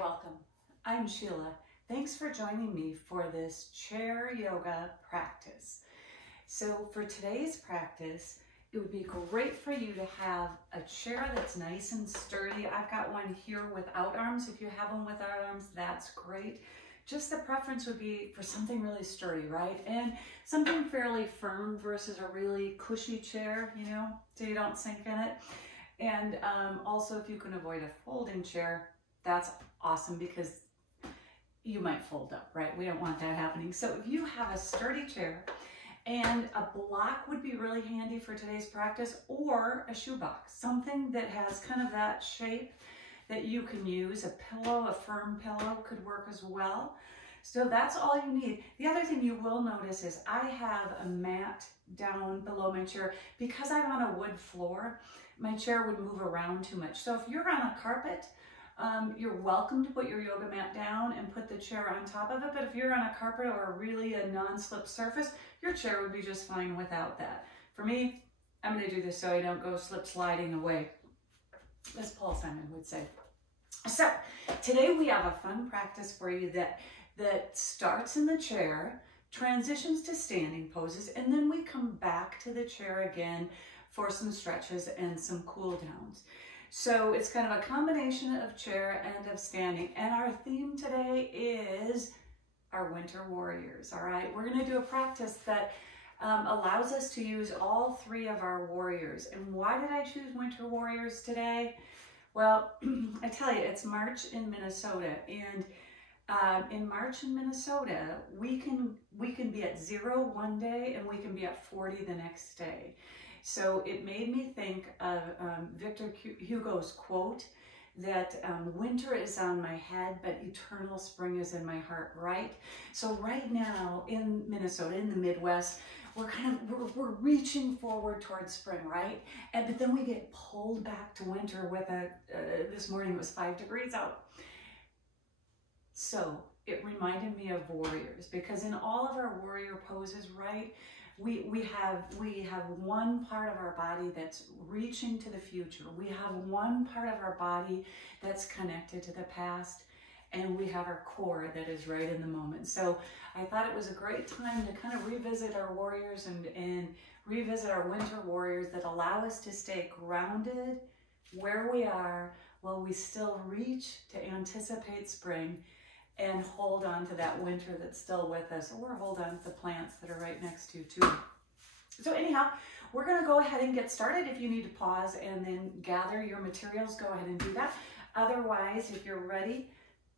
Welcome. I'm Sheila. Thanks for joining me for this chair yoga practice. So for today's practice, it would be great for you to have a chair that's nice and sturdy. I've got one here without arms. If you have one without arms, that's great. Just the preference would be for something really sturdy, right? And something fairly firm versus a really cushy chair, you know, so you don't sink in it. And also, if you can avoid a folding chair, that's awesome because you might fold up, right? We don't want that happening. So if you have a sturdy chair, and a block would be really handy for today's practice, or a shoebox, something that has kind of that shape that you can use. A pillow, a firm pillow could work as well. So that's all you need. The other thing you will notice is I have a mat down below my chair. Because I'm on a wood floor, my chair would move around too much. So if you're on a carpet, you're welcome to put your yoga mat down and put the chair on top of it. But if you're on a carpet or really a non-slip surface, your chair would be just fine without that. For me, I'm going to do this so I don't go slip sliding away, as Paul Simon would say. So today we have a fun practice for you that starts in the chair, transitions to standing poses, and then we come back to the chair again for some stretches and some cool downs. So it's kind of a combination of chair and of standing. And our theme today is our winter warriors, all right? We're gonna do a practice that allows us to use all three of our warriors. And why did I choose winter warriors today? Well, I tell you, it's March in Minnesota. And in March in Minnesota, we can be at 0 one day and we can be at 40 the next day. So it made me think of Victor Hugo's quote that winter is on my head, but eternal spring is in my heart, right? So right now in Minnesota, in the Midwest, we're reaching forward towards spring, right? But then we get pulled back to winter with this morning it was 5 degrees out. So it reminded me of warriors, because in all of our warrior poses, right, we have one part of our body that's reaching to the future. We have one part of our body that's connected to the past, and we have our core that is right in the moment. So I thought it was a great time to kind of revisit our warriors and revisit our winter warriors that allow us to stay grounded where we are while we still reach to anticipate spring and hold on to that winter that's still with us, or hold on to the plants that are right next to you too. So anyhow, we're gonna go ahead and get started. If you need to pause and then gather your materials, go ahead and do that. Otherwise, if you're ready,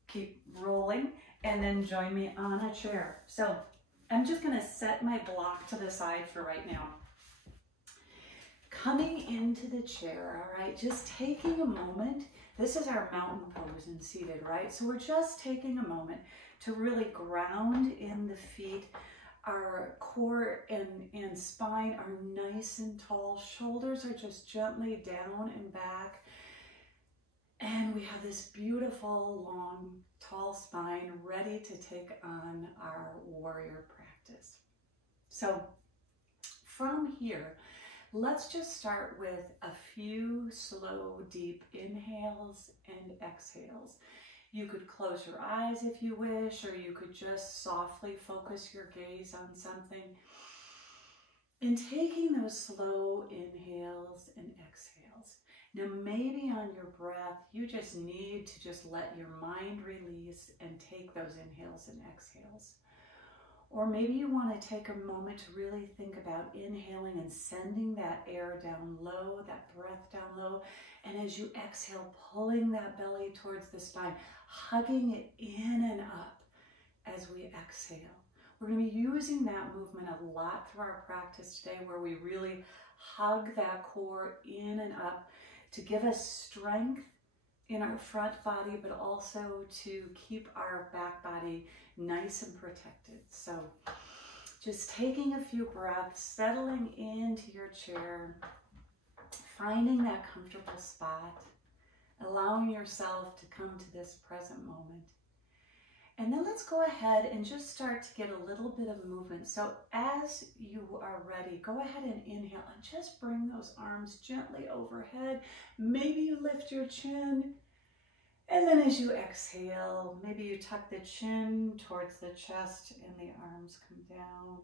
keep rolling and then join me on a chair. So I'm just gonna set my block to the side for right now. Coming into the chair, all right, just taking a moment. This is our mountain pose and seated, right? So we're just taking a moment to really ground in the feet. Our core and spine are nice and tall. Shoulders are just gently down and back. And we have this beautiful, long, tall spine ready to take on our warrior practice. So from here, let's just start with a few slow, deep inhales and exhales. You could close your eyes if you wish, or you could just softly focus your gaze on something. And taking those slow inhales and exhales. Now maybe on your breath, you just need to just let your mind release and take those inhales and exhales. Or maybe you want to take a moment to really think about inhaling and sending that air down low, that breath down low. And as you exhale, pulling that belly towards the spine, hugging it in and up as we exhale. We're going to be using that movement a lot through our practice today, where we really hug that core in and up to give us strength in our front body, but also to keep our back body nice and protected. So just taking a few breaths, settling into your chair, finding that comfortable spot, allowing yourself to come to this present moment. And then let's go ahead and just start to get a little bit of movement. So as you are ready, go ahead and inhale and just bring those arms gently overhead. Maybe you lift your chin. And then as you exhale, maybe you tuck the chin towards the chest and the arms come down.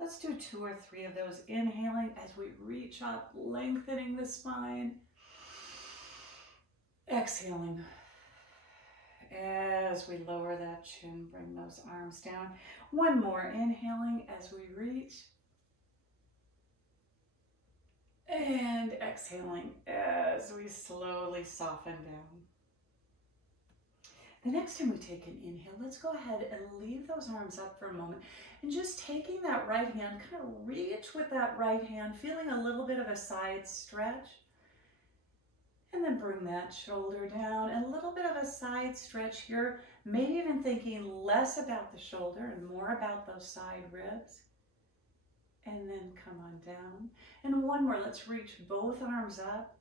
Let's do 2 or 3 of those. Inhaling as we reach up, lengthening the spine. Exhaling as we lower that chin, bring those arms down. One more, inhaling as we reach. And exhaling as we slowly soften down. The next time we take an inhale, let's go ahead and leave those arms up for a moment and just taking that right hand, kind of reach with that right hand, feeling a little bit of a side stretch. And then bring that shoulder down, and a little bit of a side stretch here, maybe even thinking less about the shoulder and more about those side ribs. And then come on down. And one more, let's reach both arms up.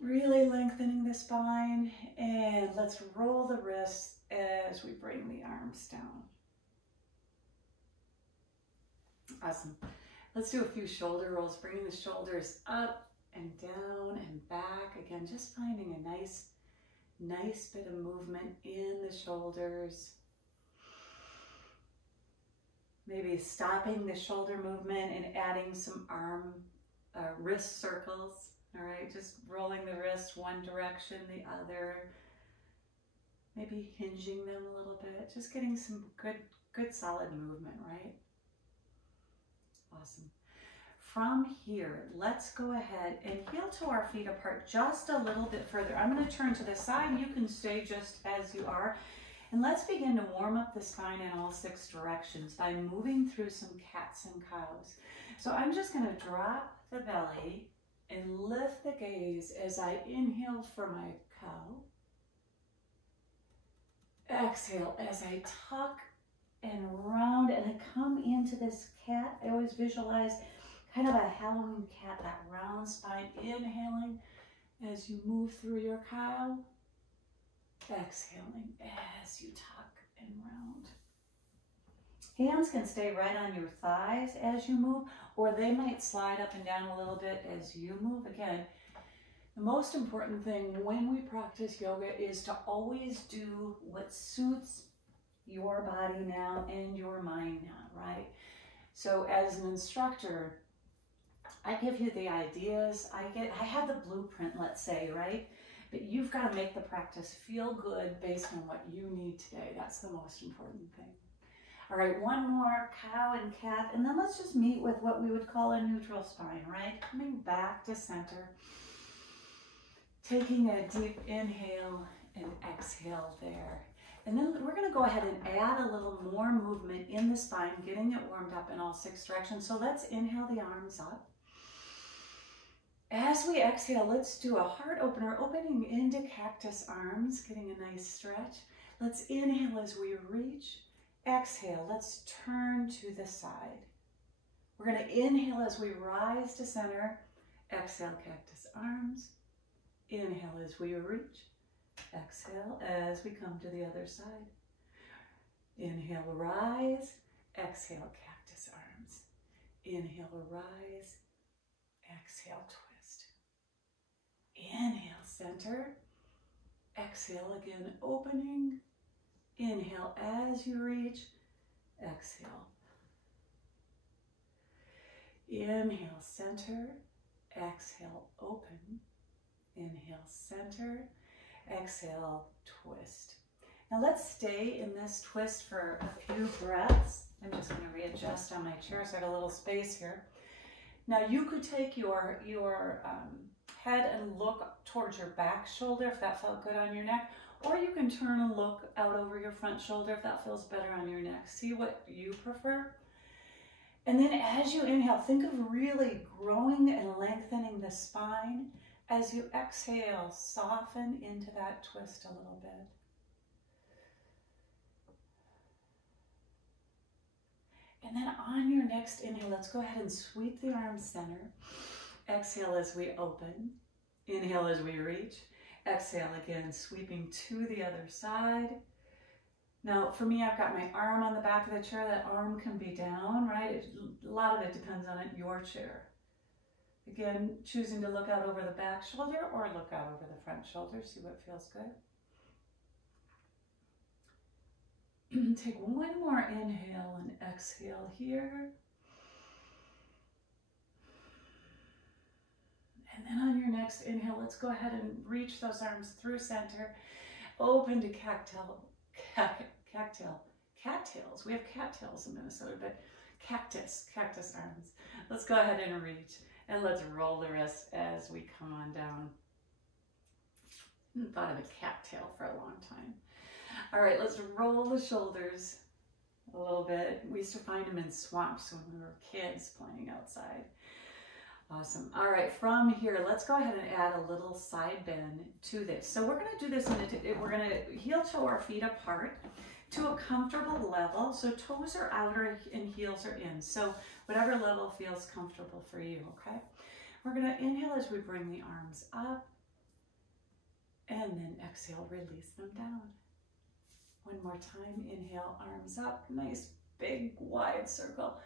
Really lengthening the spine, and let's roll the wrists as we bring the arms down. Awesome. Let's do a few shoulder rolls, bringing the shoulders up and down and back. Again, just finding a nice bit of movement in the shoulders. Maybe stopping the shoulder movement and adding some wrist circles. All right, just rolling the wrists one direction, the other. Maybe hinging them a little bit. Just getting some good solid movement, right? Awesome. From here, let's go ahead and heel toe our feet apart just a little bit further. I'm going to turn to the side. You can stay just as you are. And let's begin to warm up the spine in all 6 directions by moving through some cats and cows. So I'm just going to drop the belly and lift the gaze as I inhale for my cow. Exhale as I tuck and round and I come into this cat. I always visualize kind of a Halloween cat, that round spine. Inhaling as you move through your cow. Exhaling as you tuck and round. Hands can stay right on your thighs as you move, or they might slide up and down a little bit as you move. Again, the most important thing when we practice yoga is to always do what suits your body now and your mind now, right? So as an instructor, I give you the ideas, I have the blueprint, let's say, right? But you've got to make the practice feel good based on what you need today. That's the most important thing. All right, one more, cow and cat, and then let's just meet with what we would call a neutral spine, right? Coming back to center, taking a deep inhale and exhale there. And then we're going to go ahead and add a little more movement in the spine, getting it warmed up in all 6 directions. So let's inhale the arms up. As we exhale, let's do a heart opener, opening into cactus arms, getting a nice stretch. Let's inhale as we reach. Exhale, let's turn to the side. We're going to inhale as we rise to center. Exhale, cactus arms. Inhale as we reach. Exhale as we come to the other side. Inhale, rise. Exhale, cactus arms. Inhale, rise. Exhale, twist. Inhale, center. Exhale again, opening. Inhale as you reach. Exhale. Inhale, center. Exhale, open. Inhale, center. Exhale, twist. Now let's stay in this twist for a few breaths. I'm just going to readjust on my chair so I have a little space here. Now you could take your head and look towards your back shoulder if that felt good on your neck, or you can turn and look out over your front shoulder if that feels better on your neck. See what you prefer. And then as you inhale, think of really growing and lengthening the spine. As you exhale, soften into that twist a little bit. And then on your next inhale, let's go ahead and sweep the arms center. Exhale as we open. Inhale as we reach. Exhale again, sweeping to the other side. Now, for me, I've got my arm on the back of the chair. That arm can be down, right? A lot of it depends on your chair. Again, choosing to look out over the back shoulder or look out over the front shoulder. See what feels good. Take one more inhale and exhale here. And then on your next inhale, let's go ahead and reach those arms through center. Open to cattails. We have cattails in Minnesota, but cactus arms. Let's go ahead and reach, and let's roll the wrist as we come on down. I haven't thought of a cattail for a long time. All right, let's roll the shoulders a little bit. We used to find them in swamps when we were kids playing outside. Awesome. All right, from here, let's go ahead and add a little side bend to this. So we're going to do this we're going to heel toe our feet apart to a comfortable level. So toes are outer and heels are in. So whatever level feels comfortable for you, okay? We're going to inhale as we bring the arms up, and then exhale, release them down. One more time, inhale, arms up, nice big wide circle.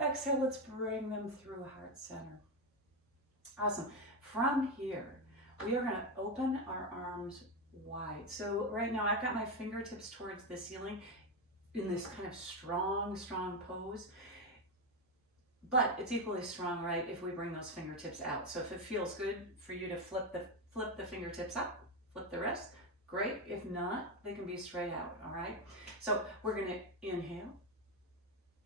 Exhale, let's bring them through heart center. Awesome. From here, we are going to open our arms wide. So right now I've got my fingertips towards the ceiling in this kind of strong pose, but it's equally strong, right, if we bring those fingertips out. So if it feels good for you to flip the fingertips up, flip the wrist, great. If not, they can be straight out, all right? So we're going to inhale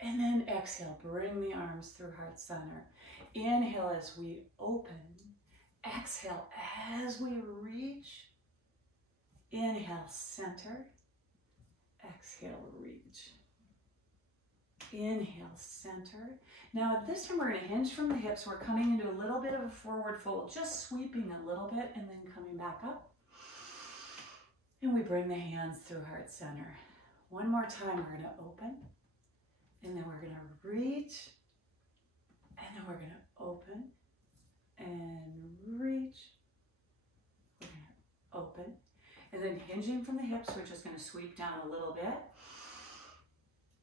and then exhale, bring the arms through heart center. Inhale as we open, exhale as we reach. Inhale, center, exhale, reach. Inhale, center. Now this time we're going to hinge from the hips. We're coming into a little bit of a forward fold, just sweeping a little bit and then coming back up. And we bring the hands through heart center. One more time, we're going to open, and then we're going to reach, and then we're going to open and reach. We're going to open. And then hinging from the hips, we're just going to sweep down a little bit.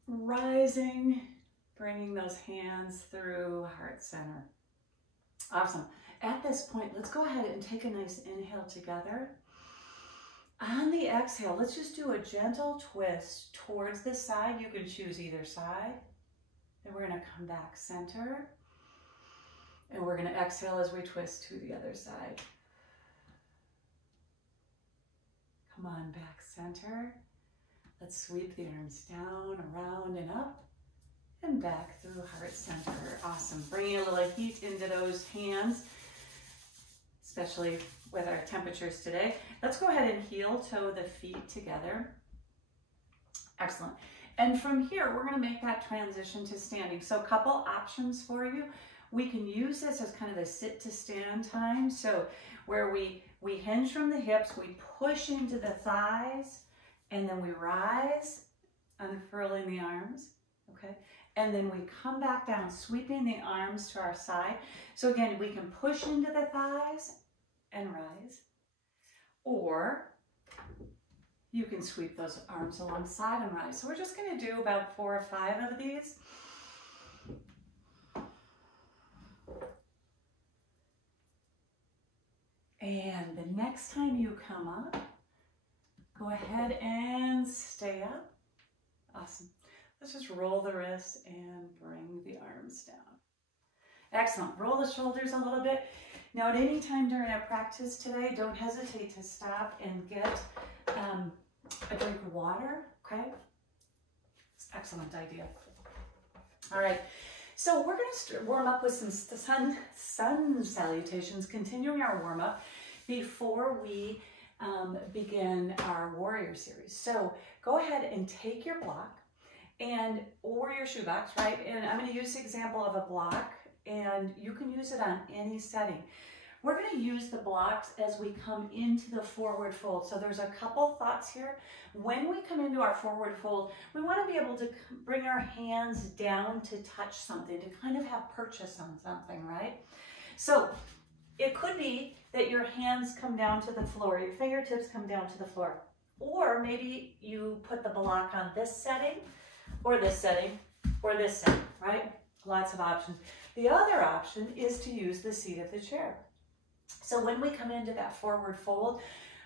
Rising, bringing those hands through heart center. Awesome. At this point, let's go ahead and take a nice inhale together. On the exhale, let's just do a gentle twist towards the side. You can choose either side. Then we're going to come back center. And we're going to exhale as we twist to the other side. Come on, back center. Let's sweep the arms down, around, and up, and back through heart center. Awesome. Bringing a little heat into those hands, especially with our temperatures today. Let's go ahead and heel toe the feet together. Excellent. And from here, we're going to make that transition to standing. So a couple options for you. We can use this as kind of a sit to stand time. So where we hinge from the hips, we push into the thighs, and then we rise, unfurling the arms, okay? And then we come back down, sweeping the arms to our side. So again, we can push into the thighs and rise, or you can sweep those arms alongside and rise. So we're just going to do about 4 or 5 of these. And the next time you come up, go ahead and stay up. Awesome. Let's just roll the wrists and bring the arms down. Excellent. Roll the shoulders a little bit. Now, at any time during our practice today, don't hesitate to stop and get a drink of water, okay? It's an excellent idea. All right. So we're going to warm up with some sun salutations, continuing our warm up before we begin our warrior series. So go ahead and take your block or your shoebox, right? And I'm going to use the example of a block, and you can use it on any setting. We're going to use the blocks as we come into the forward fold. So there's a couple thoughts here. When we come into our forward fold, we want to be able to bring our hands down to touch something, to kind of have purchase on something, right? So it could be that your hands come down to the floor, your fingertips come down to the floor, or maybe you put the block on this setting, or this setting, or this setting, right? Lots of options. The other option is to use the seat of the chair. So when we come into that forward fold,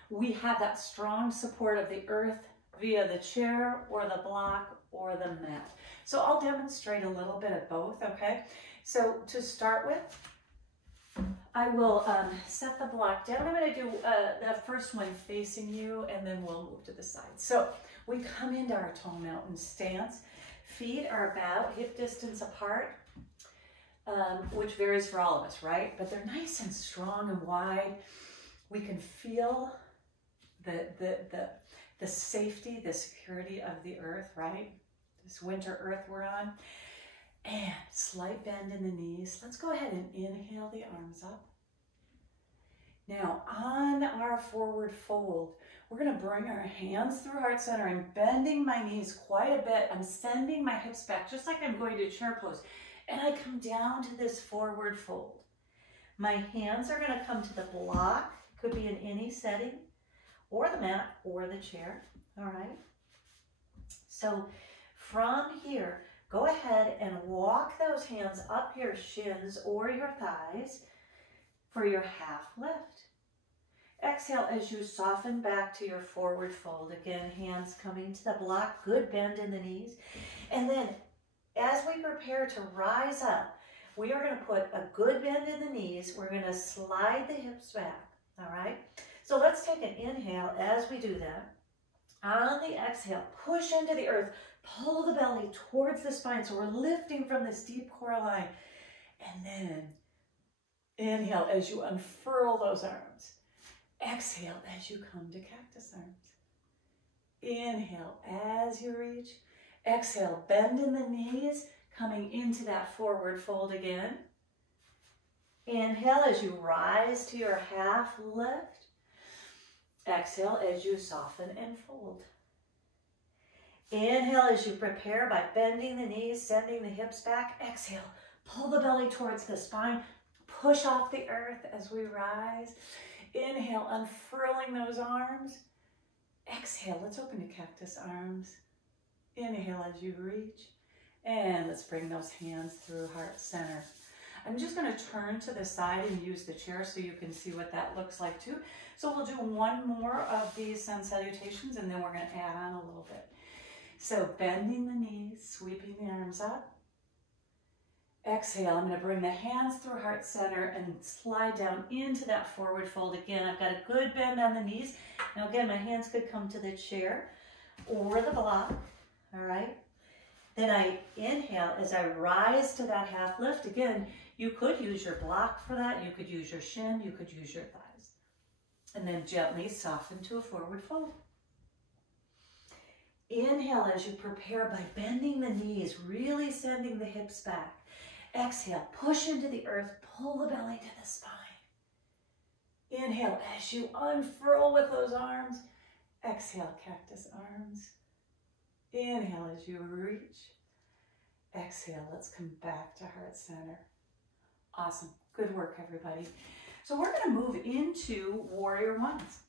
we have that strong support of the earth via the chair or the block or the mat. So I'll demonstrate a little bit of both, okay? So to start with, I will set the block down. I'm going to do the first one facing you, and then we'll move to the side. So we come into our tall mountain stance. Feet are about hip distance apart, which varies for all of us, right? But they're nice and strong and wide. We can feel the safety, the security of the earth, right? This winter earth we're on. And slight bend in the knees. Let's go ahead and inhale the arms up. Now on our forward fold, we're going to bring our hands through heart center. I'm bending my knees quite a bit. I'm sending my hips back just like I'm going to chair pose. And I come down to this forward fold. My hands are going to come to the block. Could be in any setting, or the mat, or the chair. All right. So from here, go ahead and walk those hands up your shins or your thighs for your half lift. Exhale as you soften back to your forward fold. Again, hands coming to the block, good bend in the knees. And then as we prepare to rise up, we are going to put a good bend in the knees. We're going to slide the hips back, all right? So let's take an inhale as we do that. On the exhale, push into the earth, pull the belly towards the spine. So we're lifting from this deep core line. And then inhale as you unfurl those arms. Exhale as you come to cactus arms. Inhale as you reach. Exhale, bend in the knees, coming into that forward fold again. Inhale as you rise to your half lift. Exhale as you soften and fold. Inhale as you prepare by bending the knees, sending the hips back. Exhale, pull the belly towards the spine. Push off the earth as we rise. Inhale, unfurling those arms. Exhale, let's open to cactus arms. Inhale as you reach. And let's bring those hands through heart center. I'm just going to turn to the side and use the chair so you can see what that looks like too. So we'll do one more of these sun salutations, and then we're going to add on a little bit. So bending the knees, sweeping the arms up. Exhale, I'm going to bring the hands through heart center and slide down into that forward fold. Again, I've got a good bend on the knees. Now again, my hands could come to the chair or the block, all right? Then I inhale as I rise to that half lift. Again, you could use your block for that. You could use your shin. You could use your thighs. And then gently soften to a forward fold. Inhale as you prepare by bending the knees, really sending the hips back. Exhale, push into the earth, pull the belly to the spine. Inhale as you unfurl with those arms. Exhale, cactus arms. Inhale as you reach. Exhale, let's come back to heart center. Awesome. Good work, everybody. So we're going to move into Warrior Ones.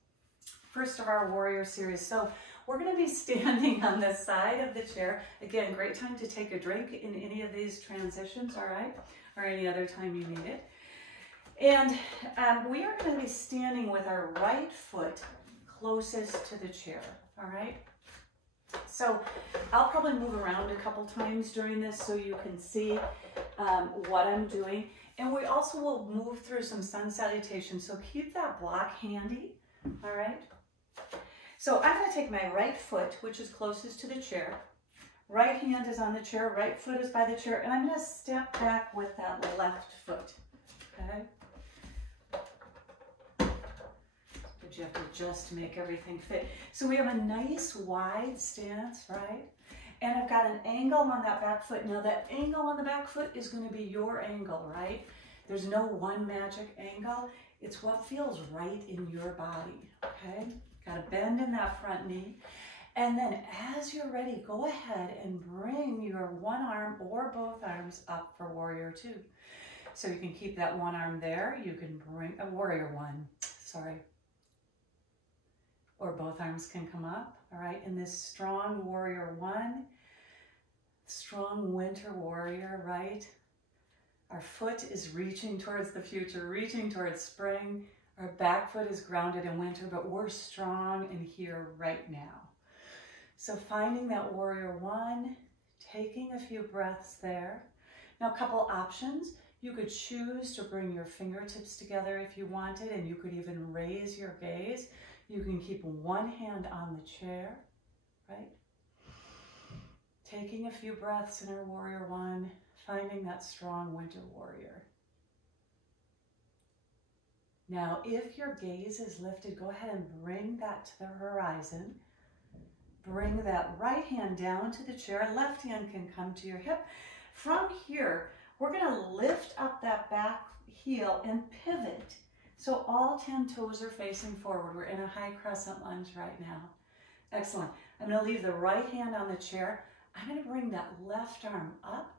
First of our Warrior series. So we're going to be standing on the side of the chair. Again, great time to take a drink in any of these transitions, all right? Or any other time you need it. And we are going to be standing with our right foot closest to the chair, all right? So I'll probably move around a couple times during this so you can see what I'm doing. And we also will move through some sun salutations, so keep that block handy, all right? So I'm going to take my right foot, which is closest to the chair. Right hand is on the chair, right foot is by the chair, and I'm going to step back with that left foot, okay? But you have to adjust to make everything fit. So we have a nice wide stance, right? And I've got an angle on that back foot. Now that angle on the back foot is going to be your angle, right? There's no one magic angle. It's what feels right in your body, okay? Got to bend in that front knee. And then as you're ready, go ahead and bring your one arm or both arms up for Warrior Two. So you can keep that one arm there. You can bring a Warrior One, sorry. Or both arms can come up, all right? In this strong Warrior One, strong winter warrior, right? Our foot is reaching towards the future, reaching towards spring. Our back foot is grounded in winter, but we're strong and here right now. So finding that warrior one, taking a few breaths there. Now a couple options. You could choose to bring your fingertips together if you wanted, and you could even raise your gaze. You can keep one hand on the chair, right? Taking a few breaths in our warrior one, finding that strong winter warrior. Now, if your gaze is lifted, go ahead and bring that to the horizon. Bring that right hand down to the chair. Left hand can come to your hip. From here, we're going to lift up that back heel and pivot. So all 10 toes are facing forward. We're in a high crescent lunge right now. Excellent. I'm going to leave the right hand on the chair. I'm going to bring that left arm up,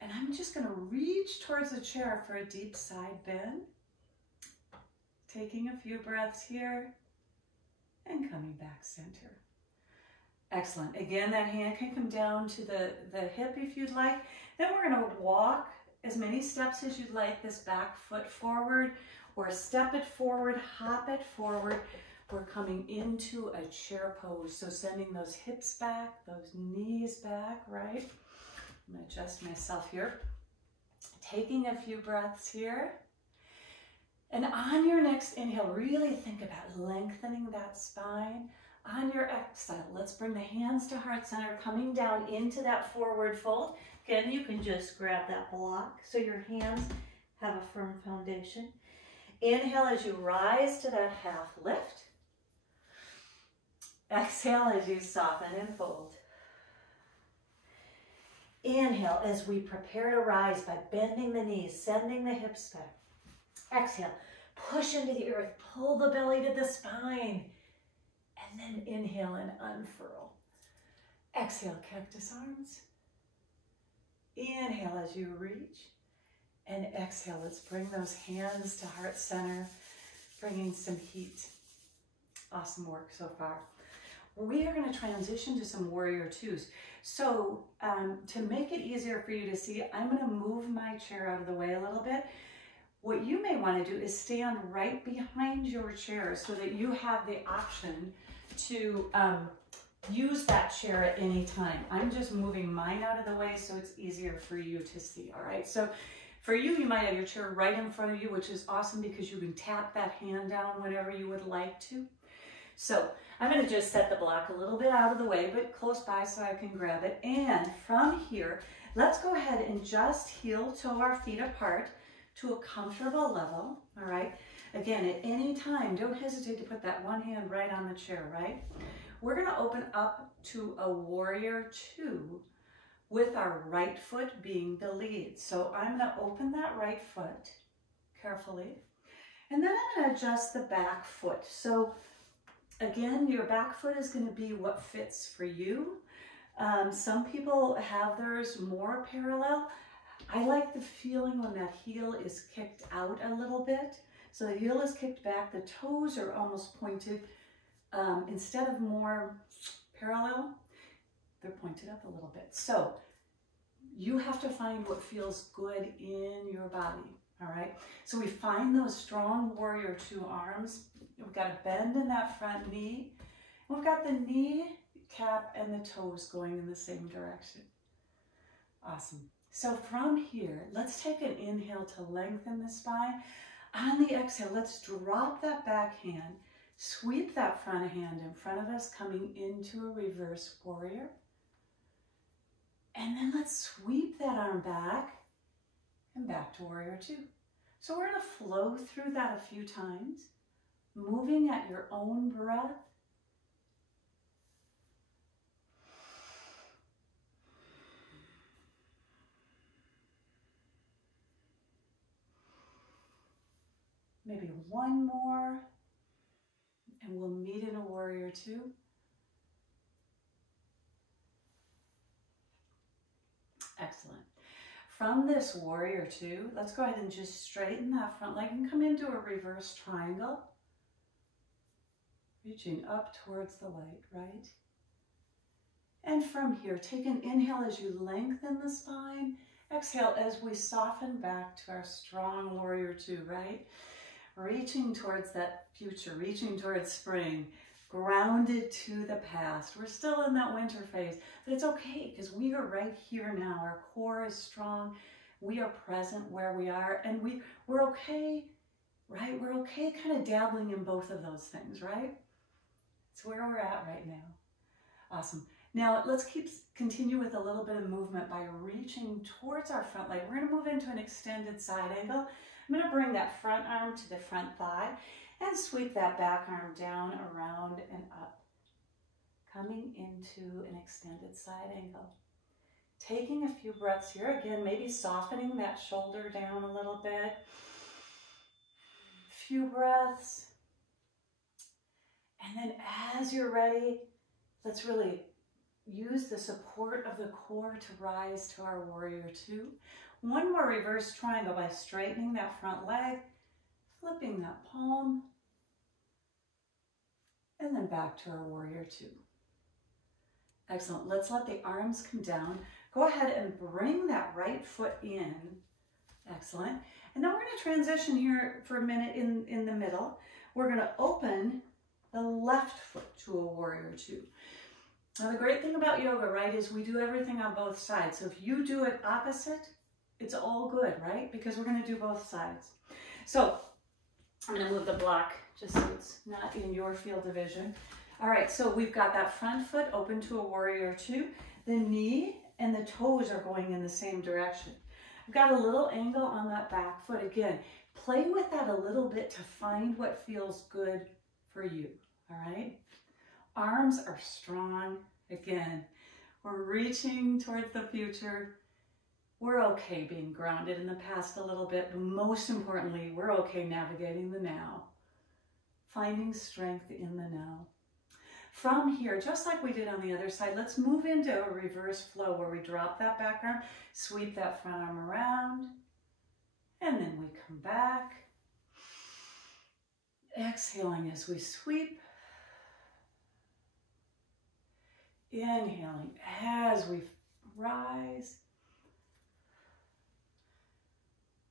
and I'm just going to reach towards the chair for a deep side bend. Taking a few breaths here and coming back center. Excellent. Again, that hand can come down to the hip if you'd like. Then we're going to walk as many steps as you'd like this back foot forward, or step it forward, hop it forward. We're coming into a chair pose. So sending those hips back, those knees back, right? I'm going to adjust myself here. Taking a few breaths here. And on your next inhale, really think about lengthening that spine. On your exhale, let's bring the hands to heart center, coming down into that forward fold. Again, you can just grab that block so your hands have a firm foundation. Inhale as you rise to that half lift. Exhale as you soften and fold. Inhale as we prepare to rise by bending the knees, sending the hips back. Exhale, push into the earth, pull the belly to the spine, and then inhale and unfurl. Exhale, cactus arms. Inhale as you reach, and exhale, let's bring those hands to heart center, bringing some heat. Awesome work so far. We are going to transition to some warrior twos. So to make it easier for you to see, I'm going to move my chair out of the way a little bit. What you may want to do is stand right behind your chair so that you have the option to use that chair at any time. I'm just moving mine out of the way so it's easier for you to see, all right? So for you, you might have your chair right in front of you, which is awesome because you can tap that hand down whenever you would like to. So I'm going to just set the block a little bit out of the way, but close by so I can grab it. And from here, let's go ahead and just heel toe our feet apart to a comfortable level, all right? Again, at any time, don't hesitate to put that one hand right on the chair, right? We're going to open up to a warrior two with our right foot being the lead. So I'm going to open that right foot carefully, and then I'm going to adjust the back foot. So again, your back foot is going to be what fits for you. Some people have theirs more parallel. I like the feeling when that heel is kicked out a little bit. So the heel is kicked back, the toes are almost pointed. Instead of more parallel, they're pointed up a little bit. So you have to find what feels good in your body, all right? So we find those strong warrior two arms. We've got a bend in that front knee. We've got the knee cap and the toes going in the same direction. Awesome. So from here, let's take an inhale to lengthen the spine. On the exhale, let's drop that back hand, sweep that front hand in front of us, coming into a reverse warrior. And then let's sweep that arm back and back to warrior two. So we're going to flow through that a few times, moving at your own breath. Maybe one more, and we'll meet in a warrior two. Excellent. From this warrior two, let's go ahead and just straighten that front leg and come into a reverse triangle. Reaching up towards the light, right? And from here, take an inhale as you lengthen the spine, Exhale as we soften back to our strong warrior two, right? Reaching towards that future, reaching towards spring, grounded to the past. We're still in that winter phase, but it's okay because we are right here now. Our core is strong. We are present where we are, and we're okay, right? We're okay kind of dabbling in both of those things, right? It's where we're at right now. Awesome. Now let's continue with a little bit of movement by reaching towards our front leg. We're going to move into an extended side angle. I'm going to bring that front arm to the front thigh and sweep that back arm down, around, and up. Coming into an extended side angle. Taking a few breaths here. Again, maybe softening that shoulder down a little bit. Few breaths. And then as you're ready, let's really use the support of the core to rise to our warrior two. One more reverse triangle by straightening that front leg, flipping that palm, and then back to our warrior two. Excellent. Let's let the arms come down. Go ahead and bring that right foot in. Excellent. And then we're going to transition here for a minute in the middle. We're going to open the left foot to a warrior two. Now the great thing about yoga, right, is we do everything on both sides. So if you do it opposite, it's all good, right? Because we're going to do both sides. So I'm going to move the block just so it's not in your field of vision. All right, so we've got that front foot open to a warrior two. The knee and the toes are going in the same direction. I've got a little angle on that back foot. Again, play with that a little bit to find what feels good for you, all right? Arms are strong. Again, we're reaching towards the future. We're okay being grounded in the past a little bit, but most importantly, we're okay navigating the now, finding strength in the now. From here, just like we did on the other side, let's move into a reverse flow where we drop that back arm, sweep that front arm around, and then we come back. Exhaling as we sweep. Inhaling as we rise.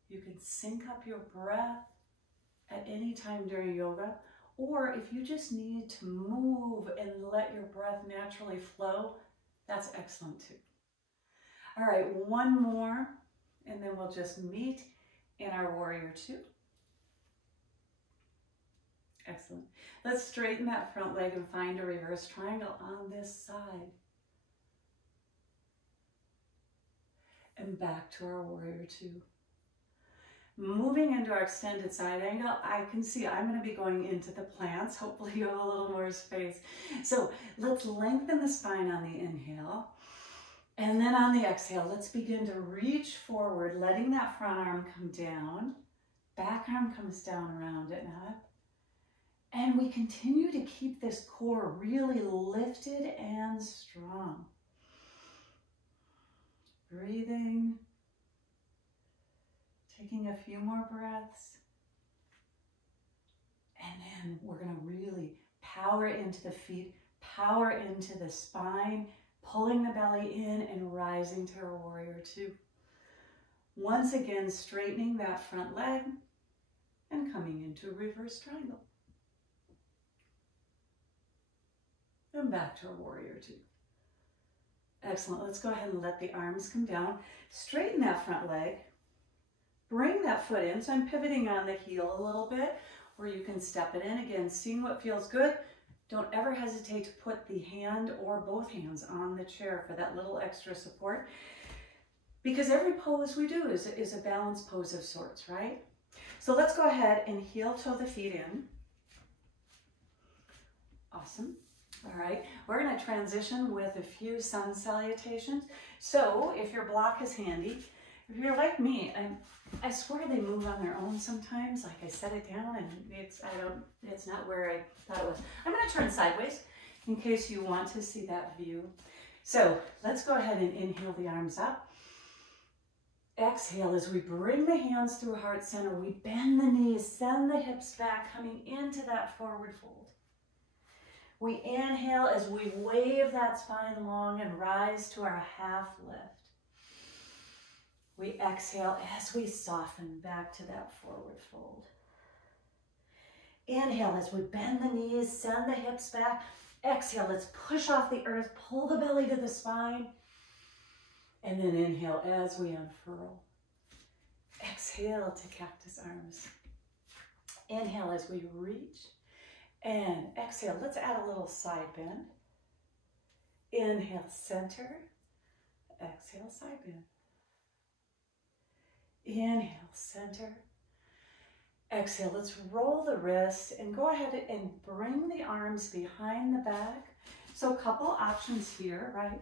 You can sync up your breath at any time during yoga, or if you just need to move and let your breath naturally flow, that's excellent too. All right, one more, and then we'll just meet in our warrior two. Excellent. Let's straighten that front leg and find a reverse triangle on this side. And back to our warrior two. Moving into our extended side angle, I can see I'm going to be going into the plants. Hopefully you have a little more space. So let's lengthen the spine on the inhale. And then on the exhale, let's begin to reach forward, letting that front arm come down. Back arm comes down around it and up. And we continue to keep this core really lifted and strong. Breathing. Taking a few more breaths. And then we're going to really power into the feet, power into the spine, pulling the belly in and rising to our warrior two. Once again, straightening that front leg and coming into a reverse triangle. And back to our warrior two. Excellent. Let's go ahead and let the arms come down. Straighten that front leg. Bring that foot in. So I'm pivoting on the heel a little bit, or you can step it in. Again, seeing what feels good. Don't ever hesitate to put the hand or both hands on the chair for that little extra support, because every pose we do is a balanced pose of sorts, right? So let's go ahead and heel toe the feet in. Awesome. All right, we're going to transition with a few sun salutations. So if your block is handy, if you're like me, I swear they move on their own sometimes. Like I set it down and it's not where I thought it was. I'm going to turn sideways in case you want to see that view. So let's go ahead and inhale the arms up. Exhale as we bring the hands through heart center. We bend the knees, send the hips back, coming into that forward fold. We inhale as we wave that spine long and rise to our half lift. We exhale as we soften back to that forward fold. Inhale as we bend the knees, send the hips back. Exhale, let's push off the earth, pull the belly to the spine. And then inhale as we unfurl. Exhale to cactus arms. Inhale as we reach. And exhale, let's add a little side bend. Inhale, center. Exhale, side bend. Inhale, center. Exhale, let's roll the wrists and go ahead and bring the arms behind the back. So a couple options here, right?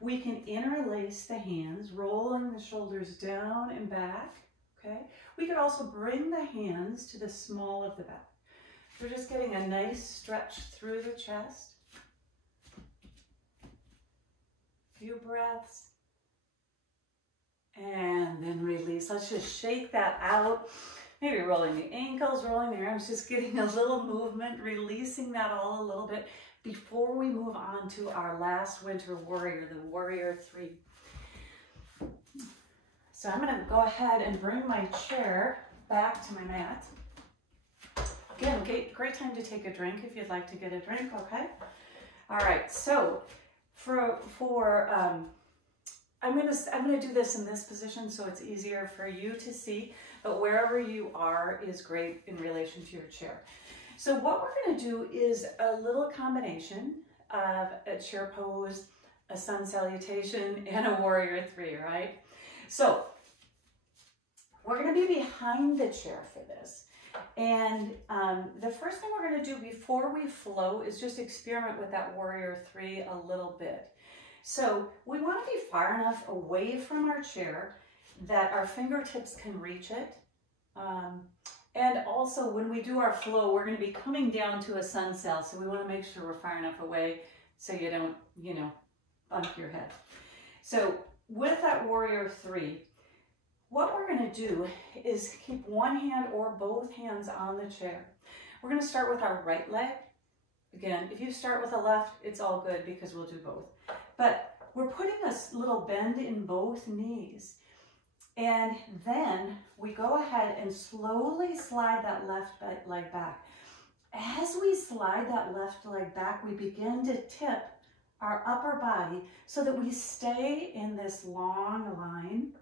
We can interlace the hands, rolling the shoulders down and back, okay? We could also bring the hands to the small of the back. We're just getting a nice stretch through the chest. Few breaths. And then release. Let's just shake that out. Maybe rolling the ankles, rolling the arms, just getting a little movement, releasing that all a little bit before we move on to our last winter warrior, the warrior 3. So I'm gonna go ahead and bring my chair back to my mat. Again, great time to take a drink if you'd like to get a drink, okay? All right, so I'm gonna do this in this position so it's easier for you to see, but wherever you are is great in relation to your chair. So what we're gonna do is a little combination of a chair pose, a sun salutation, and a warrior 3, right? So we're gonna be behind the chair for this. And the first thing we're gonna do before we flow is just experiment with that warrior 3 a little bit. So we want to be far enough away from our chair that our fingertips can reach it. And also when we do our flow, we're going to be coming down to a sun cell. So we want to make sure we're far enough away so you don't, bump your head. So with that warrior 3, what we're going to do is keep one hand or both hands on the chair. We're going to start with our right leg. Again, if you start with the left, it's all good because we'll do both. But we're putting a little bend in both knees. And then we go ahead and slowly slide that left leg back. As we slide that left leg back, we begin to tip our upper body so that we stay in this long line.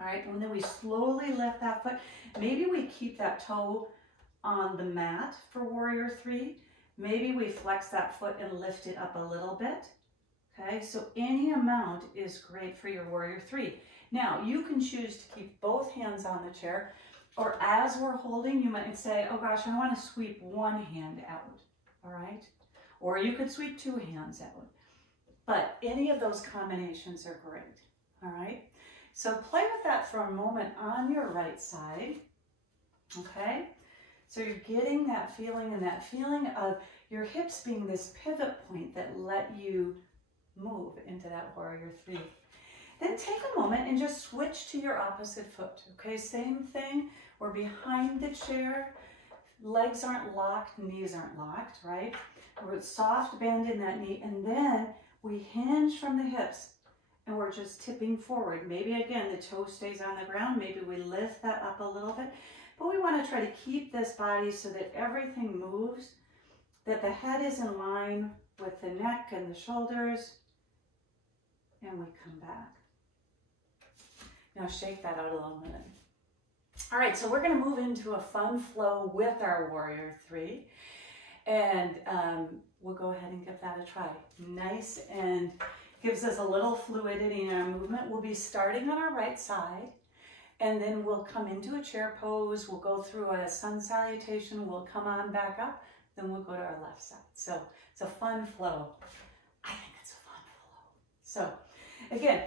All right, and then we slowly lift that foot. Maybe we keep that toe on the mat for warrior 3. Maybe we flex that foot and lift it up a little bit. Okay, so any amount is great for your warrior 3. Now, you can choose to keep both hands on the chair, or as we're holding, you might say, oh gosh, I want to sweep one hand out, all right? Or you could sweep 2 hands out. But any of those combinations are great, all right? So play with that for a moment on your right side, okay? So you're getting that feeling, and that feeling of your hips being this pivot point that let you move into that warrior 3. Then take a moment and just switch to your opposite foot, okay? Same thing, we're behind the chair, legs aren't locked, knees aren't locked, right? We're soft bend in that knee, and then we hinge from the hips, and we're just tipping forward. Maybe again, the toe stays on the ground, maybe we lift that up a little bit, but we want to try to keep this body so that everything moves, that the head is in line with the neck and the shoulders, and we come back. Now shake that out a little minute. All right, so we're going to move into a fun flow with our warrior 3, and we'll go ahead and give that a try. Nice, and gives us a little fluidity in our movement. We'll be starting on our right side, and then we'll come into a chair pose. We'll go through a sun salutation. We'll come on back up. Then we'll go to our left side. So it's a fun flow. I think it's a fun flow. So again,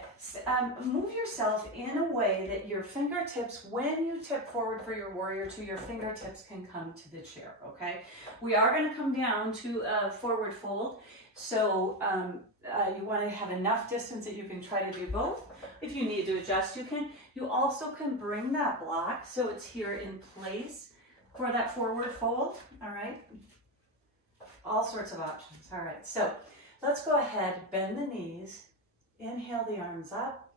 move yourself in a way that your fingertips, when you tip forward for your warrior 2, your fingertips can come to the chair, okay? We are going to come down to a forward fold. So you want to have enough distance that you can try to do both. If you need to adjust, you can. You also can bring that block so it's here in place for that forward fold, all right? All sorts of options, all right. So let's go ahead, bend the knees, inhale the arms up,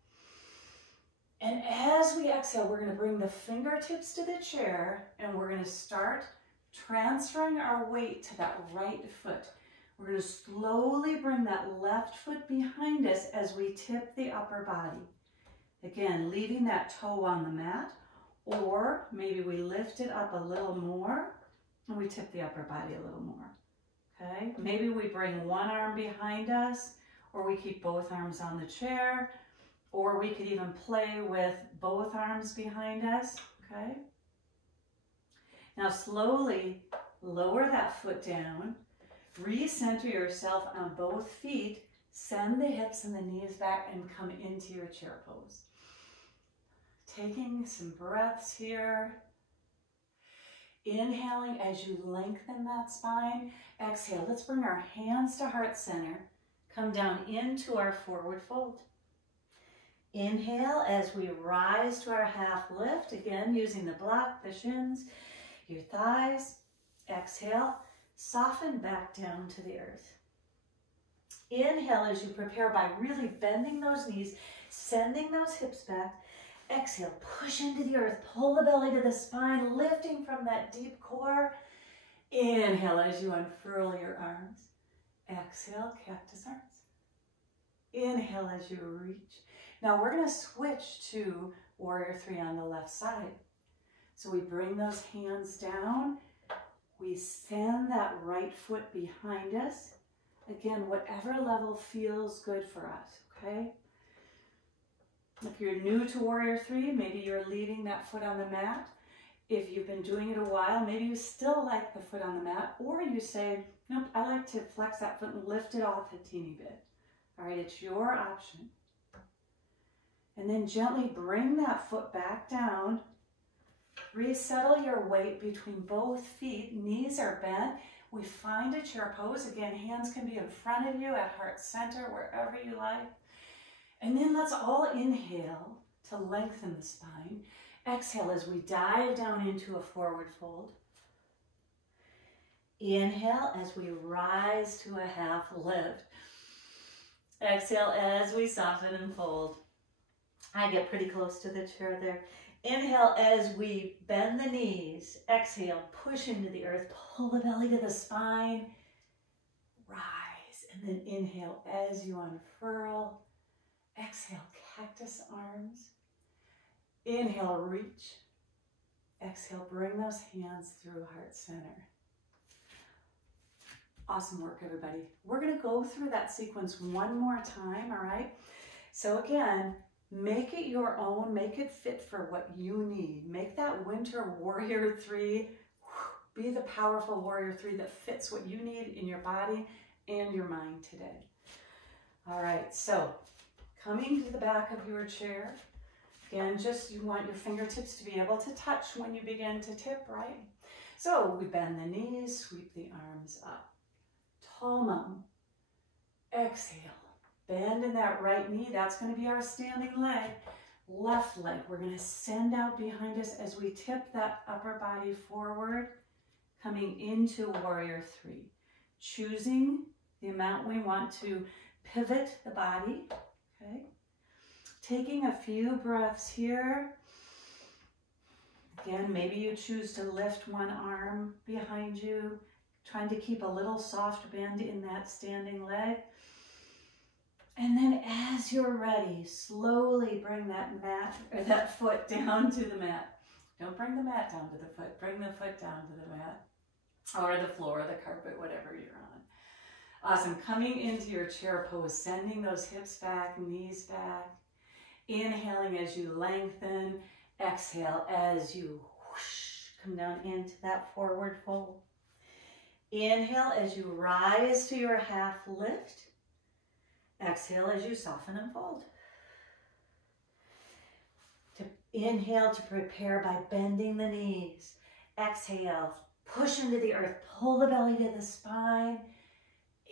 And as we exhale, we're going to bring the fingertips to the chair and we're going to start transferring our weight to that right foot. We're going to slowly bring that left foot behind us as we tip the upper body. Again, leaving that toe on the mat, or maybe we lift it up a little more and we tip the upper body a little more. Okay, maybe we bring one arm behind us, or we keep both arms on the chair, or we could even play with both arms behind us. Okay, now slowly lower that foot down, recenter yourself on both feet, send the hips and the knees back and come into your chair pose. Taking some breaths here. Inhaling as you lengthen that spine. Exhale, let's bring our hands to heart center. Come down into our forward fold. Inhale as we rise to our half lift. Again, using the block, the shins, your thighs. Exhale, soften back down to the earth. Inhale as you prepare by really bending those knees, sending those hips back. Exhale, push into the earth, pull the belly to the spine, lifting from that deep core. Inhale as you unfurl your arms. Exhale, cactus arms. Inhale as you reach. Now we're going to switch to warrior three on the left side. So we bring those hands down. We send that right foot behind us. Again, whatever level feels good for us, okay? If you're new to warrior three, maybe you're leaving that foot on the mat. If you've been doing it a while, maybe you still like the foot on the mat, or you say, nope, I like to flex that foot and lift it off a teeny bit. All right, it's your option. And then gently bring that foot back down. Resettle your weight between both feet. Knees are bent. We find a chair pose. Again, hands can be in front of you at heart center, wherever you like. And then let's all inhale to lengthen the spine. Exhale as we dive down into a forward fold. Inhale as we rise to a half lift. Exhale as we soften and fold. I get pretty close to the chair there. Inhale as we bend the knees. Exhale, push into the earth, pull the belly to the spine. Rise, and then inhale as you unfurl. Exhale, cactus arms. Inhale, reach. Exhale, bring those hands through heart center. Awesome work, everybody. We're going to go through that sequence one more time, all right? So again, make it your own, make it fit for what you need. Make that winter warrior three, be the powerful warrior three that fits what you need in your body and your mind today. All right, so coming to the back of your chair. Again, just you want your fingertips to be able to touch when you begin to tip, right? So we bend the knees, sweep the arms up. Tall mountain. Exhale. Bend in that right knee. That's going to be our standing leg. Left leg. We're going to send out behind us as we tip that upper body forward, coming into warrior three. Choosing the amount we want to pivot the body. Okay. Taking a few breaths here. Again, maybe you choose to lift one arm behind you, trying to keep a little soft bend in that standing leg. And then as you're ready, slowly bring that mat or that foot down to the mat. Don't bring the mat down to the foot. Bring the foot down to the mat or the floor, the carpet, whatever you're on. Awesome. Coming into your chair pose, sending those hips back, knees back. Inhaling as you lengthen. Exhale as you whoosh, come down into that forward fold. Inhale as you rise to your half lift. Exhale as you soften and fold. Inhale to prepare by bending the knees. Exhale, push into the earth, pull the belly to the spine.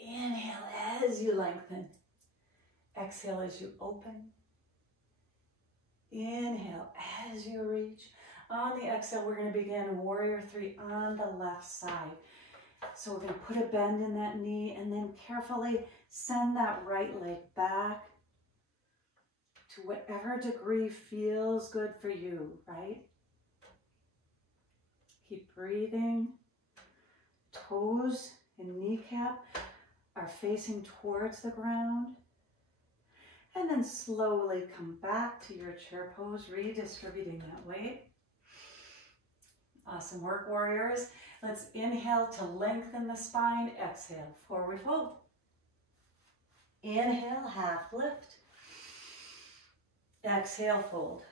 Inhale as you lengthen. Exhale as you open. Inhale as you reach. On the exhale, we're going to begin warrior three on the left side. So we're going to put a bend in that knee and then carefully send that right leg back. to whatever degree feels good for you, right? Keep breathing. Toes and kneecap are facing towards the ground. And then slowly come back to your chair pose, redistributing that weight. Awesome work, warriors. Let's inhale to lengthen the spine. Exhale, forward fold. Inhale, half lift. Exhale, fold.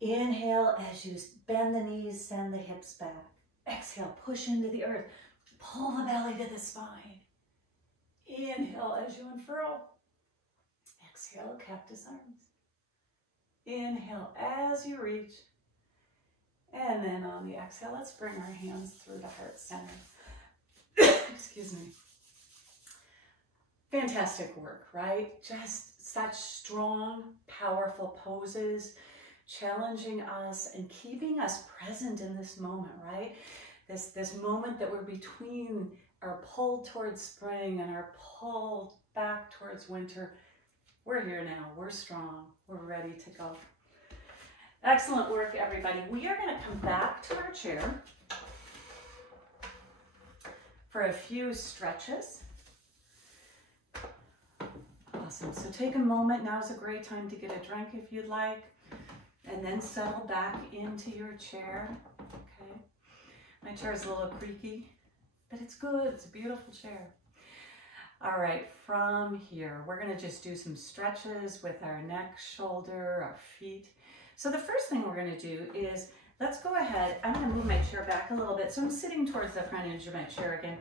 Inhale as you bend the knees, send the hips back. Exhale, push into the earth. Pull the belly to the spine. Inhale as you unfurl. Exhale, cactus arms. Inhale as you reach. And then on the exhale, let's bring our hands through the heart center. Excuse me. Fantastic work, right? Just such strong, powerful poses, challenging us and keeping us present in this moment, right? This moment that we're between our pull towards spring and our pull back towards winter. We're here now, we're strong, we're ready to go. Excellent work, everybody. We are going to come back to our chair for a few stretches. Awesome. So take a moment. Now's a great time to get a drink if you'd like, and then settle back into your chair. Okay. My chair is a little creaky, but it's good. It's a beautiful chair. All right, from here, we're going to just do some stretches with our neck, shoulder, our feet. So the first thing we're going to do is, let's go ahead. I'm going to move my chair back a little bit. So I'm sitting towards the front edge of my chair again.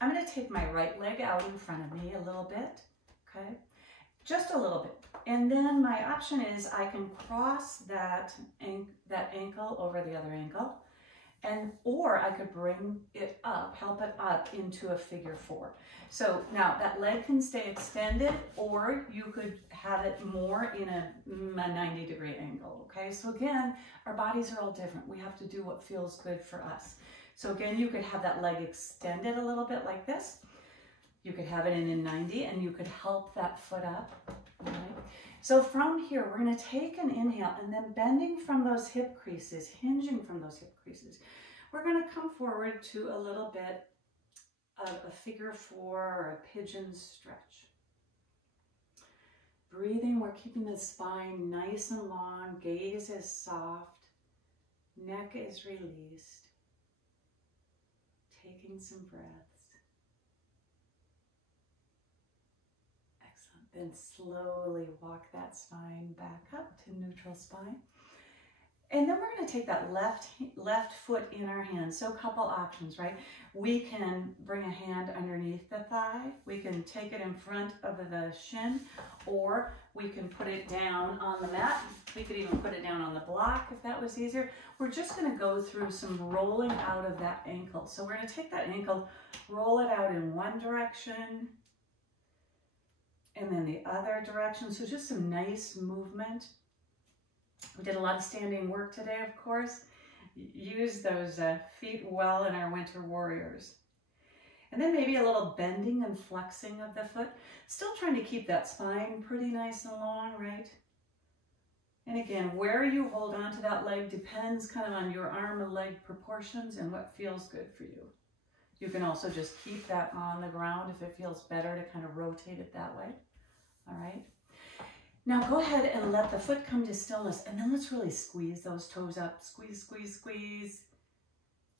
I'm going to take my right leg out in front of me a little bit, okay? Just a little bit. And then my option is I can cross that ankle over the other ankle, or I could bring it up, help it up into a figure four. So now that leg can stay extended, or you could have it more in a 90-degree angle, okay? So again, our bodies are all different. We have to do what feels good for us. So again, you could have that leg extended a little bit like this. You could have it in a 90, and you could help that foot up, all right? So from here, we're going to take an inhale, and then bending from those hip creases, hinging from those hip creases, we're going to come forward to a little bit of a figure four or a pigeon stretch. Breathing, we're keeping the spine nice and long, gaze is soft, neck is released. Taking some breaths. Excellent. Then slowly walk that spine back up to neutral spine. And then we're going to take that left foot in our hand. So a couple options, right? We can bring a hand underneath the thigh. We can take it in front of the shin, or we can put it down on the mat. We could even put it down on the block if that was easier. We're just going to go through some rolling out of that ankle. So we're going to take that ankle, roll it out in one direction, and then the other direction. So just some nice movement. We did a lot of standing work today, of course. Use those feet well in our winter warriors. And then maybe a little bending and flexing of the foot. Still trying to keep that spine pretty nice and long, right? And again, where you hold on to that leg depends kind of on your arm and leg proportions and what feels good for you. You can also just keep that on the ground if it feels better to kind of rotate it that way. All right. Now go ahead and let the foot come to stillness, and then let's really squeeze those toes up. Squeeze, squeeze, squeeze.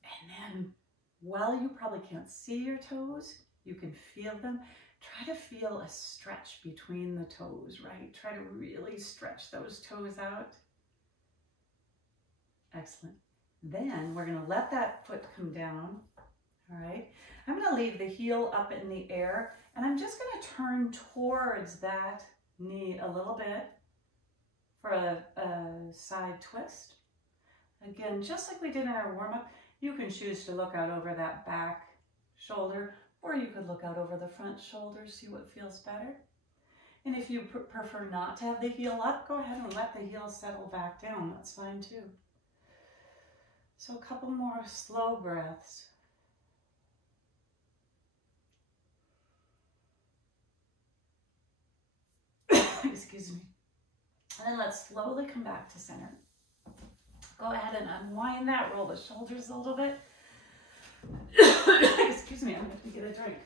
And then while you probably can't see your toes, you can feel them. Try to feel a stretch between the toes, right? Try to really stretch those toes out. Excellent. Then we're going to let that foot come down, all right? I'm going to leave the heel up in the air, and I'm just going to turn towards that knee a little bit for a side twist. Again, just like we did in our warm-up, you can choose to look out over that back shoulder, or you could look out over the front shoulder, see what feels better. And if you prefer not to have the heel up, go ahead and let the heel settle back down. That's fine too. So a couple more slow breaths. excuse me. And then let's slowly come back to center. Go ahead and unwind that, roll the shoulders a little bit. Excuse me, I'm going to have to get a drink.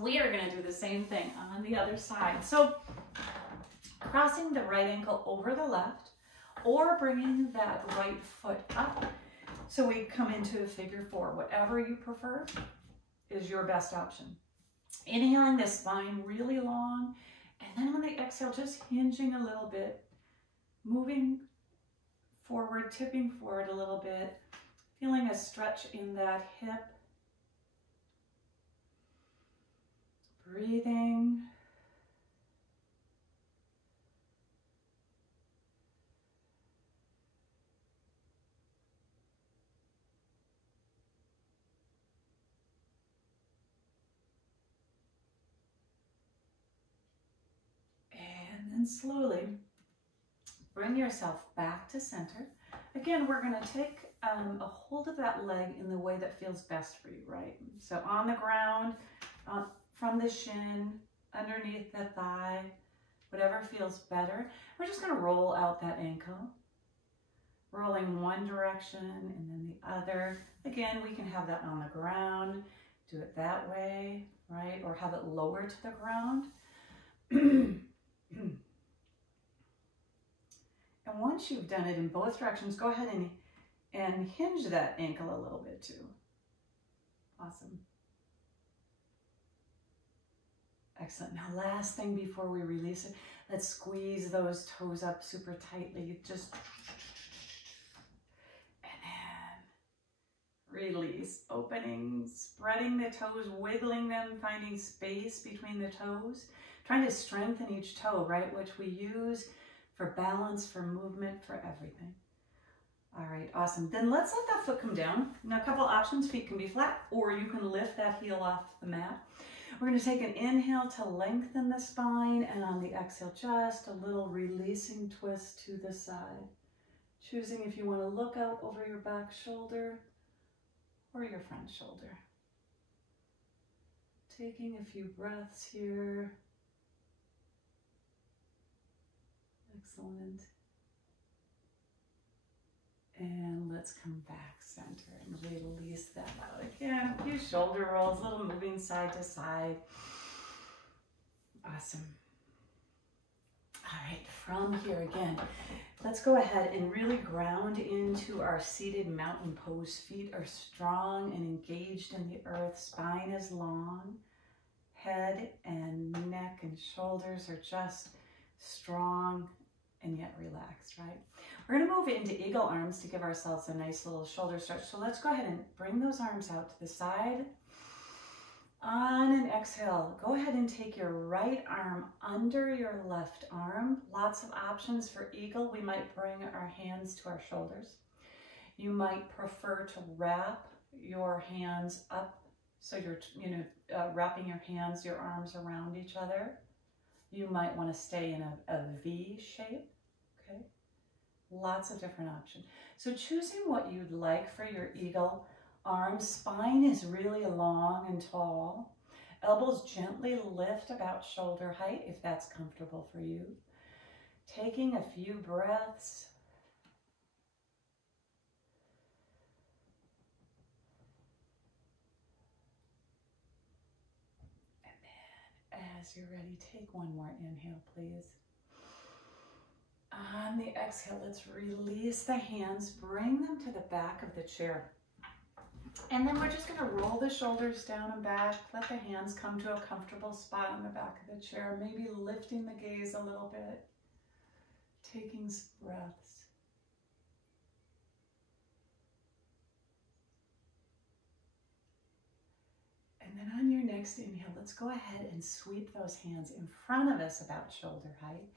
We are going to do the same thing on the other side. So crossing the right ankle over the left, or bringing that right foot up. So we come into a figure four. Whatever you prefer is your best option. Inhaling the spine really long, and then on the exhale, just hinging a little bit, moving forward, tipping forward a little bit, feeling a stretch in that hip. Breathing. And then slowly bring yourself back to center. Again, we're going to take a hold of that leg in the way that feels best for you, right? So on the ground, from the shin, underneath the thigh, whatever feels better. We're just going to roll out that ankle, rolling one direction and then the other. Again, we can have that on the ground, do it that way, right? Or have it lower to the ground. And once you've done it in both directions, go ahead and hinge that ankle a little bit too. Awesome. Excellent. Now, last thing before we release it, let's squeeze those toes up super tightly. Just, and then release, opening, spreading the toes, wiggling them, finding space between the toes, trying to strengthen each toe, right? Which we use for balance, for movement, for everything. All right, awesome. Then let's let that foot come down. Now, a couple options. Feet can be flat, or you can lift that heel off the mat. We're going to take an inhale to lengthen the spine, and on the exhale, just a little releasing twist to the side. Choosing if you want to look out over your back shoulder or your front shoulder. Taking a few breaths here. Excellent. And let's come back center and release that out. Again, a few shoulder rolls, little moving side to side. Awesome. All right, from here again, let's go ahead and really ground into our seated mountain pose. Feet are strong and engaged in the earth. Spine is long. Head and neck and shoulders are just strong and yet relaxed, right? We're going to move into eagle arms to give ourselves a nice little shoulder stretch. So let's go ahead and bring those arms out to the side. On an exhale, go ahead and take your right arm under your left arm. Lots of options for eagle. We might bring our hands to our shoulders. You might prefer to wrap your hands up. So you're, wrapping your hands, your arms around each other. You might want to stay in a V shape, okay? Lots of different options. So choosing what you'd like for your eagle arms. Spine is really long and tall. Elbows gently lift about shoulder height if that's comfortable for you. Taking a few breaths. As you're ready, take one more inhale, please. On the exhale, let's release the hands, bring them to the back of the chair. And then we're just going to roll the shoulders down and back, let the hands come to a comfortable spot on the back of the chair, maybe lifting the gaze a little bit, taking some breaths. And then on your next inhale, let's go ahead and sweep those hands in front of us about shoulder height.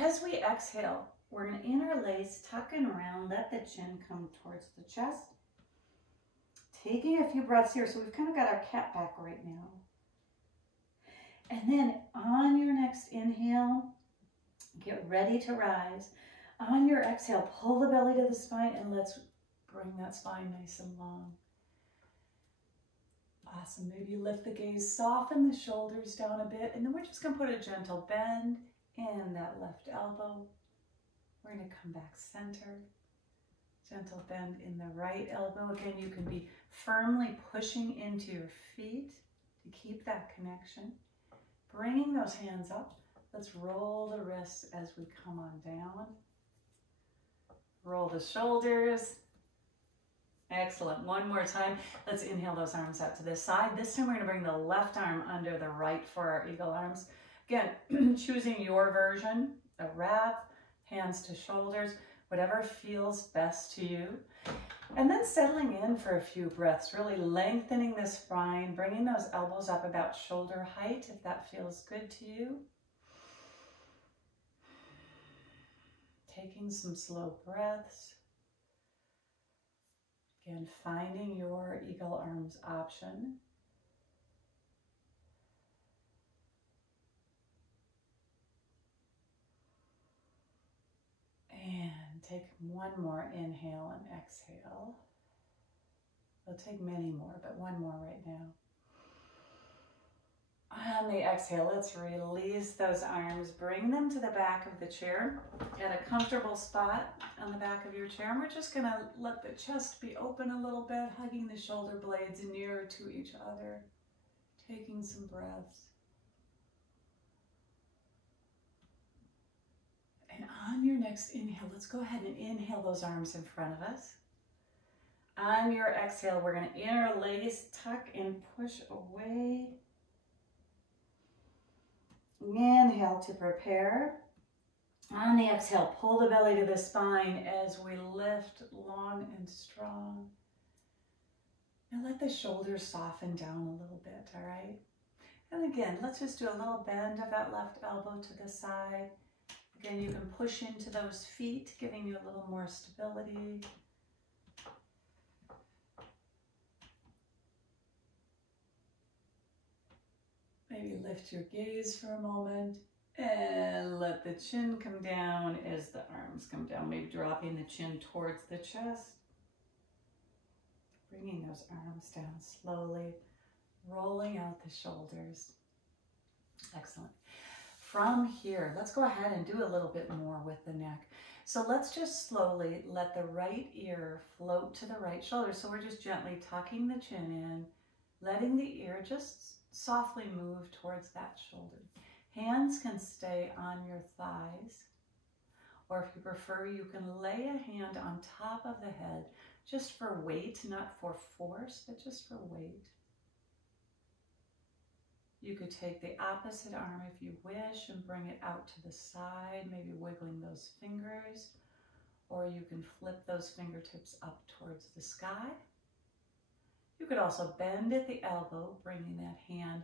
As we exhale, we're going to interlace, tucking around, let the chin come towards the chest. Taking a few breaths here. So we've kind of got our cat back right now. And then on your next inhale, get ready to rise. On your exhale, pull the belly to the spine and let's bring that spine nice and long. Awesome. Maybe lift the gaze, soften the shoulders down a bit, and then we're just going to put a gentle bend in that left elbow. We're going to come back center. Gentle bend in the right elbow. Again, you can be firmly pushing into your feet to keep that connection. Bringing those hands up. Let's roll the wrists as we come on down. Roll the shoulders. Excellent. One more time. Let's inhale those arms out to the side. This time we're going to bring the left arm under the right for our eagle arms. Again, choosing your version, a wrap, hands to shoulders, whatever feels best to you. And then settling in for a few breaths, really lengthening the spine, bringing those elbows up about shoulder height if that feels good to you. Taking some slow breaths. Again, finding your eagle arms option. And take one more inhale and exhale. We'll take many more, but one more right now. On the exhale, let's release those arms. Bring them to the back of the chair at a comfortable spot on the back of your chair. And we're just going to let the chest be open a little bit, hugging the shoulder blades nearer to each other. Taking some breaths. And on your next inhale, let's go ahead and inhale those arms in front of us. On your exhale, we're going to interlace, tuck, and push away. Inhale to prepare. On the exhale, pull the belly to the spine as we lift long and strong. Now let the shoulders soften down a little bit, all right? And again, let's just do a little bend of that left elbow to the side. Again, you can push into those feet, giving you a little more stability. Maybe lift your gaze for a moment and let the chin come down as the arms come down. Maybe dropping the chin towards the chest. Bringing those arms down slowly, rolling out the shoulders. Excellent. From here, let's go ahead and do a little bit more with the neck. So let's just slowly let the right ear float to the right shoulder. So we're just gently tucking the chin in, letting the ear just softly move towards that shoulder. Hands can stay on your thighs, or if you prefer, you can lay a hand on top of the head just for weight, not for force, but just for weight. You could take the opposite arm if you wish and bring it out to the side, maybe wiggling those fingers, or you can flip those fingertips up towards the sky. You could also bend at the elbow, bringing that hand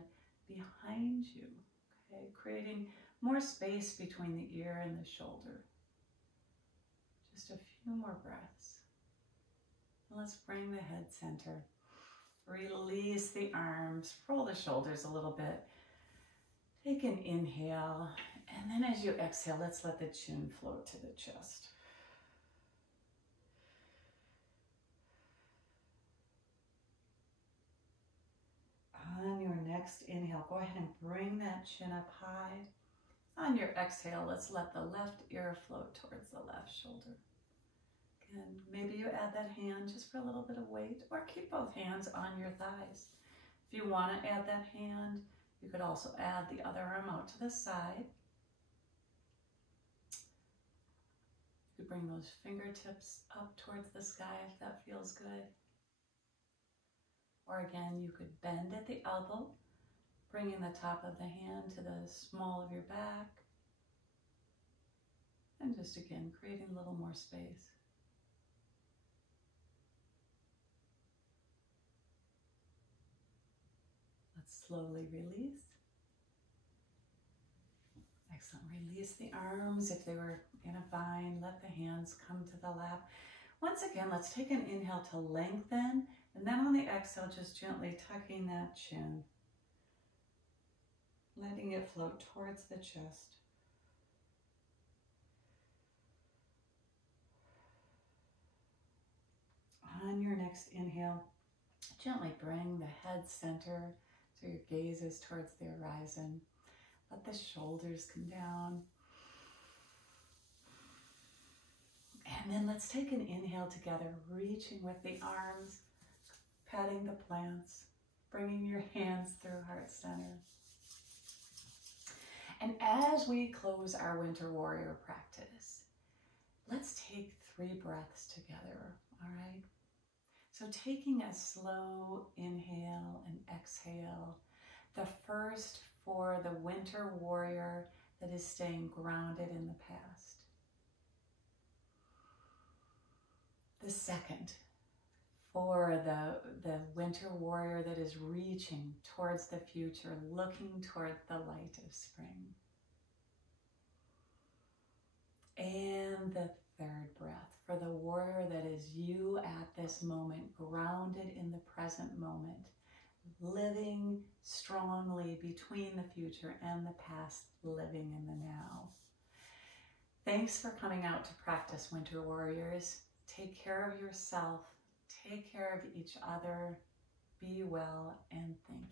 behind you, okay? Creating more space between the ear and the shoulder. Just a few more breaths. And let's bring the head center. Release the arms, roll the shoulders a little bit. Take an inhale, and then as you exhale, let's let the chin float to the chest. On your next inhale, go ahead and bring that chin up high. On your exhale, let's let the left ear float towards the left shoulder. Again, maybe you add that hand just for a little bit of weight, or keep both hands on your thighs. If you want to add that hand, you could also add the other arm out to the side. You could bring those fingertips up towards the sky if that feels good. Or again, you could bend at the elbow, bringing the top of the hand to the small of your back. And just again, creating a little more space. Let's slowly release. Excellent. Release the arms if they were in a bind. Let the hands come to the lap. Once again, let's take an inhale to lengthen, and then on the exhale, just gently tucking that chin. Letting it float towards the chest. On your next inhale, Gently bring the head center so your gaze is towards the horizon. Let the shoulders come down. And then let's take an inhale together, reaching with the arms, patting the plants, bringing your hands through heart center. And as we close our Winter Warrior practice, let's take 3 breaths together, all right? So taking a slow inhale and exhale, the first for the Winter Warrior that is staying grounded in the past. The second for the Winter Warrior that is reaching towards the future, looking toward the light of spring. And the third breath for the warrior that is you at this moment, grounded in the present moment, living strongly between the future and the past, living in the now. Thanks for coming out to practice, Winter Warriors. Take care of yourself, take care of each other, be well, and thank you.